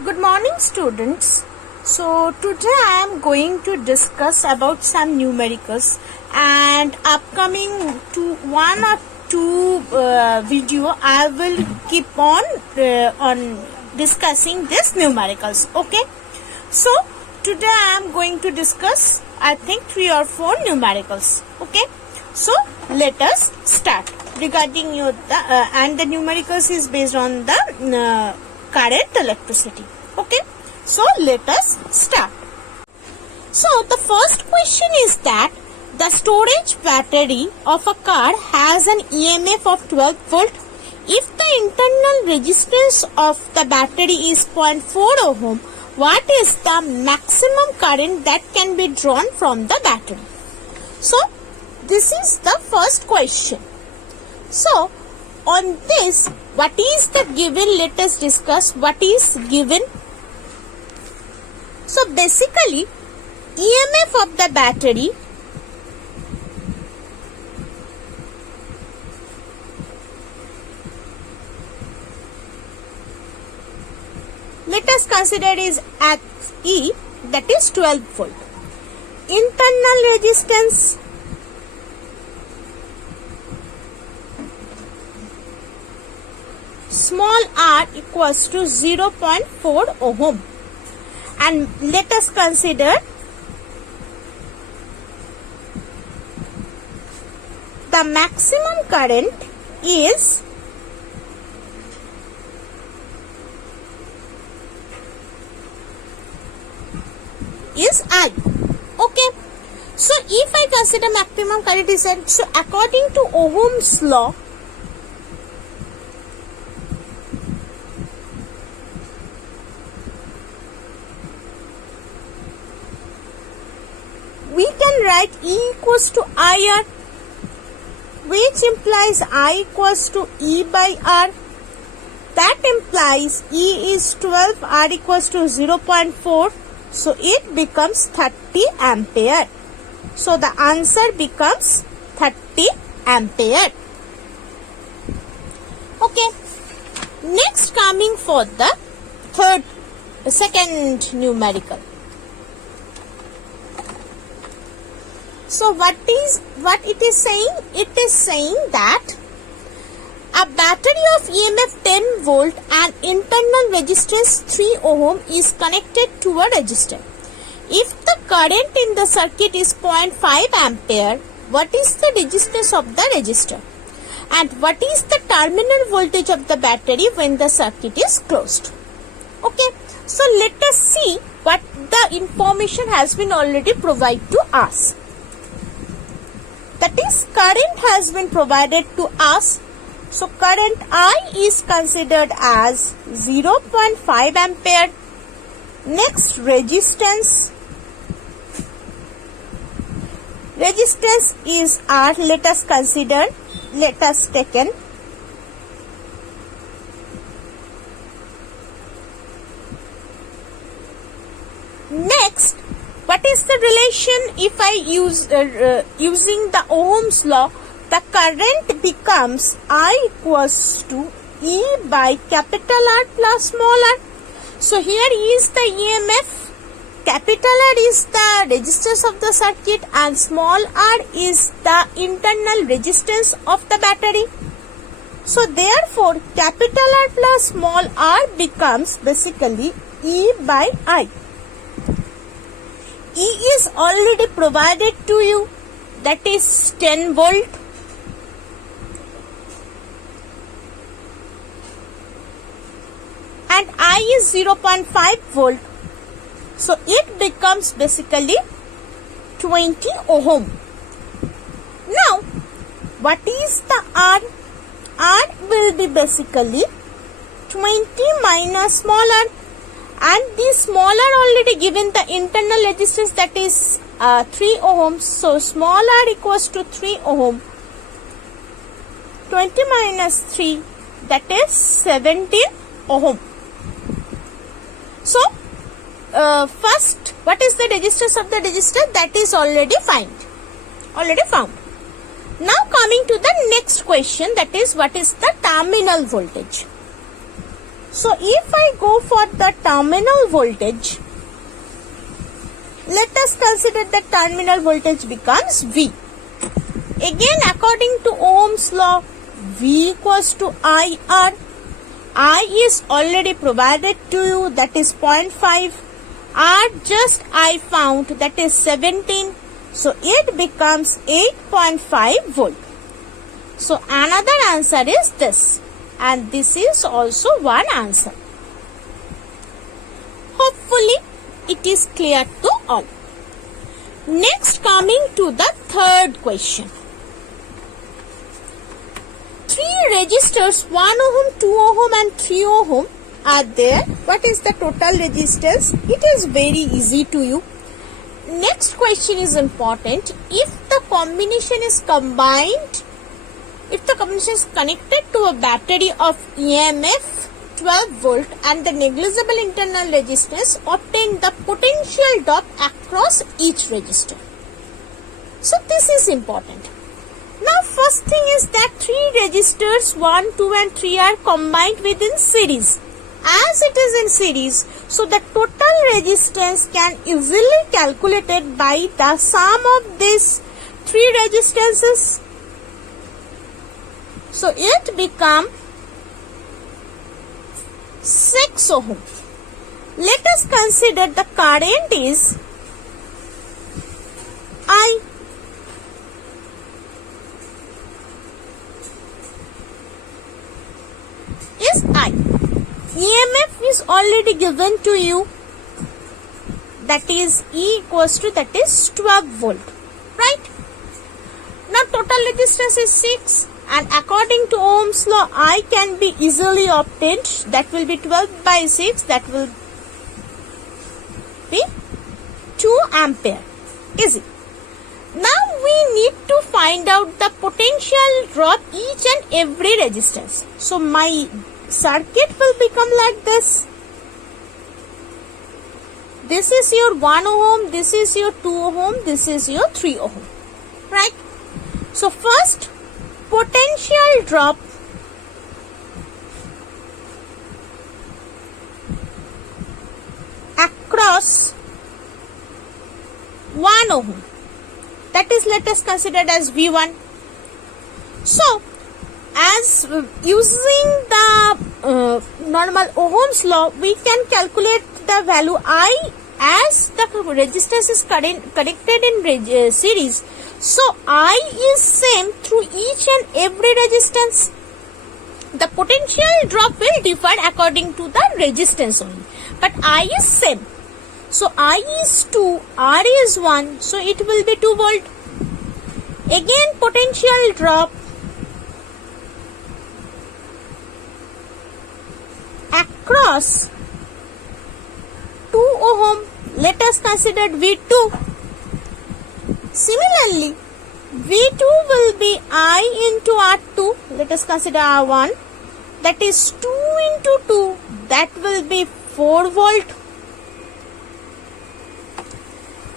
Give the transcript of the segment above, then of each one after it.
Good morning, students. So today I am going to discuss about some numericals and upcoming to one or two video I will keep on discussing this numericals. Okay. So today I am going to discuss I think 3 or 4 numericals. Okay. So let us start regarding and the numericals is based on the current electricity. Okay, so let us start. So the first question is that the storage battery of a car has an EMF of 12 volt. If the internal resistance of the battery is 0.4 ohm, what is the maximum current that can be drawn from the battery? So this is the first question. So on this, what is the given? Let us discuss what is given. So basically, EMF of the battery let us consider is at E, that is 12 volt. Internal resistance small r equals to 0.4 ohm, and let us consider the maximum current is I. Okay, so if I consider maximum current is I, so according to Ohm's law, we can write E equals to IR, which implies I equals to E by R. That implies E is 12, R equals to 0.4. So it becomes 30 ampere. So the answer becomes 30 ampere. Okay. Next, coming for the second numerical. So what it is saying? It is saying that a battery of EMF 10 volt and internal resistance 3 ohm is connected to a resistor. If the current in the circuit is 0.5 ampere, what is the resistance of the resistor? And what is the terminal voltage of the battery when the circuit is closed? Okay, so let us see what the information has been already provided to us. That is, current has been provided to us. So current I is considered as 0.5 ampere. Next, resistance is R. Let us consider, let us taken. Next, what is the relation if I use using the Ohm's law? The current becomes I equals to E by capital R plus small r. So here is the EMF, capital R is the resistance of the circuit and small r is the internal resistance of the battery. So therefore capital R plus small r becomes basically E by I. E is already provided to you, that is 10 volt. And I is 0.5 volt. So it becomes basically 20 ohm. Now, what is the R? R will be basically 20 minus small r. And the smaller already given the internal resistance, that is 3 ohms. So small r equals to 3 ohm. 20 minus 3, that is 17 ohm. So first, what is the resistance of the resistor? That is already found. Now coming to the next question, that is what is the terminal voltage. So if I go for the terminal voltage, let us consider that terminal voltage becomes V. Again, according to Ohm's law, V equals to IR. I is already provided to you, that is 0.5. R just I found, that is 17. So it becomes 8.5 volt. So another answer is this, and this is also one answer. Hopefully it is clear to all. Next, coming to the third question. 3 resistors, 1 ohm, 2 ohm and 3 ohm are there. What is the total resistance? It is very easy to you. Next question is important. If the combination is combined, if the combination is connected to a battery of EMF 12 volt and the negligible internal resistance, obtain the potential drop across each resistor. So this is important. Now first thing is that 3 resistors 1, 2 and 3 are combined within series. As it is in series, so the total resistance can easily calculated by the sum of these 3 resistances. So it become 6 ohm. Let us consider the current is I. Is I. EMF is already given to you, that is E equals to, that is 12 volt, right? Now total resistance is 6, and according to Ohm's law, I can be easily obtained. That will be 12 by 6, that will be 2 ampere. Easy. Now we need to find out the potential drop each and every resistance. So my circuit will become like this. This is your 1 ohm, this is your 2 ohm, this is your 3 ohm, right? So first, potential drop across 1 ohm, that is, let us consider as V1. So as using the normal Ohm's law, we can calculate the value I as the resistance is connected in series. So I is same through each and every resistance. The potential drop will differ according to the resistance only, but I is same. So I is 2, R is 1, so it will be 2 volt. Again, potential drop across 2 ohm, let us consider V2. Similarly, V2 will be I into R2, let us consider R1, that is 2 into 2, that will be 4 volt.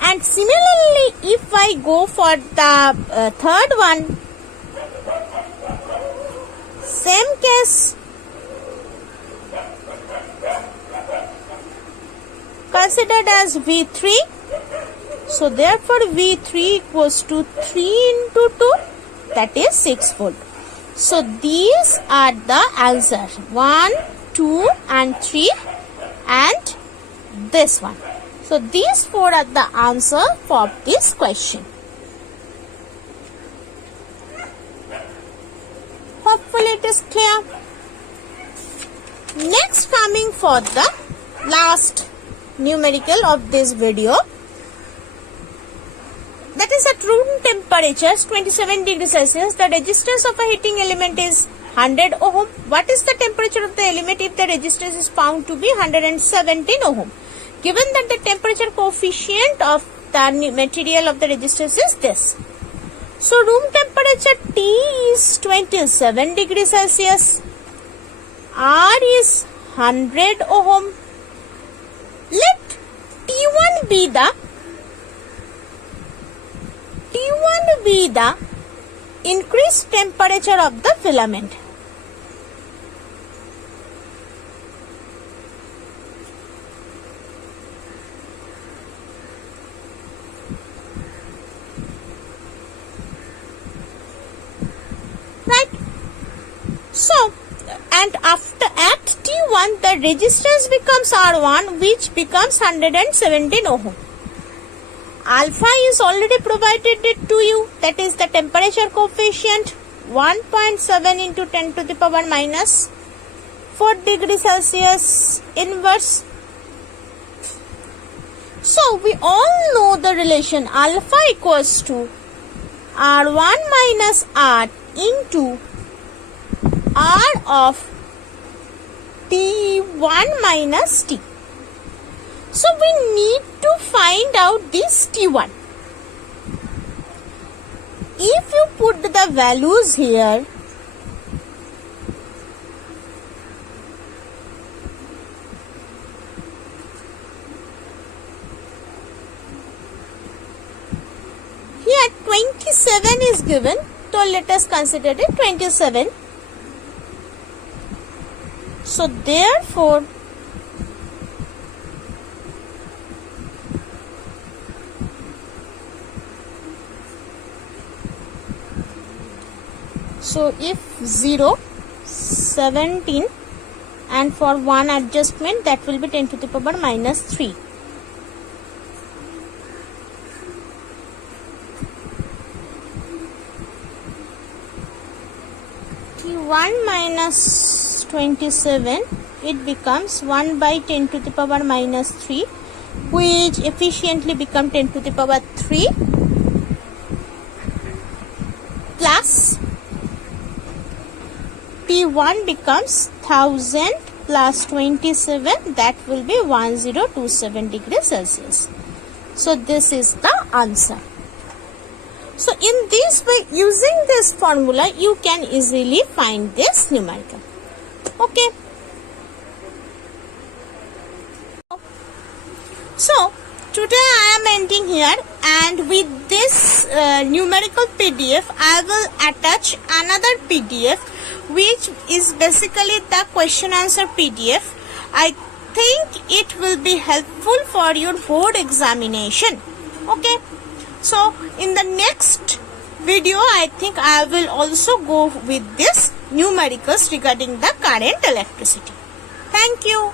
And similarly, if I go for the third one, same case, considered as V3. So therefore V3 equals to 3 into 2, that is 6 volt. So these are the answer, 1, 2 and 3 and this one. So these 4 are the answer for this question. Hopefully it is clear. Next, coming for the last numerical of this video, that is at room temperature 27 degrees Celsius. The resistance of a heating element is 100 ohm. What is the temperature of the element if the resistance is found to be 117 ohm? Given that the temperature coefficient of the material of the resistance is this. So room temperature T is 27 degrees Celsius. R is 100 ohm. Let T1 be the increased temperature of the filament. and after at T1 the resistance becomes R1, which becomes 117 ohm. Alpha is already provided it to you, that is the temperature coefficient 1.7 into 10 to the power minus 4 degrees Celsius inverse. So we all know the relation alpha equals to R1 minus R into R of T1 minus T. So we need to find out this T1. If you put the values here, here 27 is given, so let us consider it 27. So therefore if 0, 17 and for 1 adjustment, that will be 10 to the power minus 3. T1 minus 27, it becomes 1 by 10 to the power minus 3, which efficiently become 10 to the power 3 plus T1 becomes 1000 plus 27, that will be 1027 degrees Celsius. So this is the answer. So in this way, using this formula, you can easily find this numerical. Okay. So today I am ending here, and with this numerical PDF, I will attach another PDF which is basically the question answer PDF. I think it will be helpful for your board examination. Okay. So in the next video, I think I will also go with this numericals regarding the current electricity. Thank you.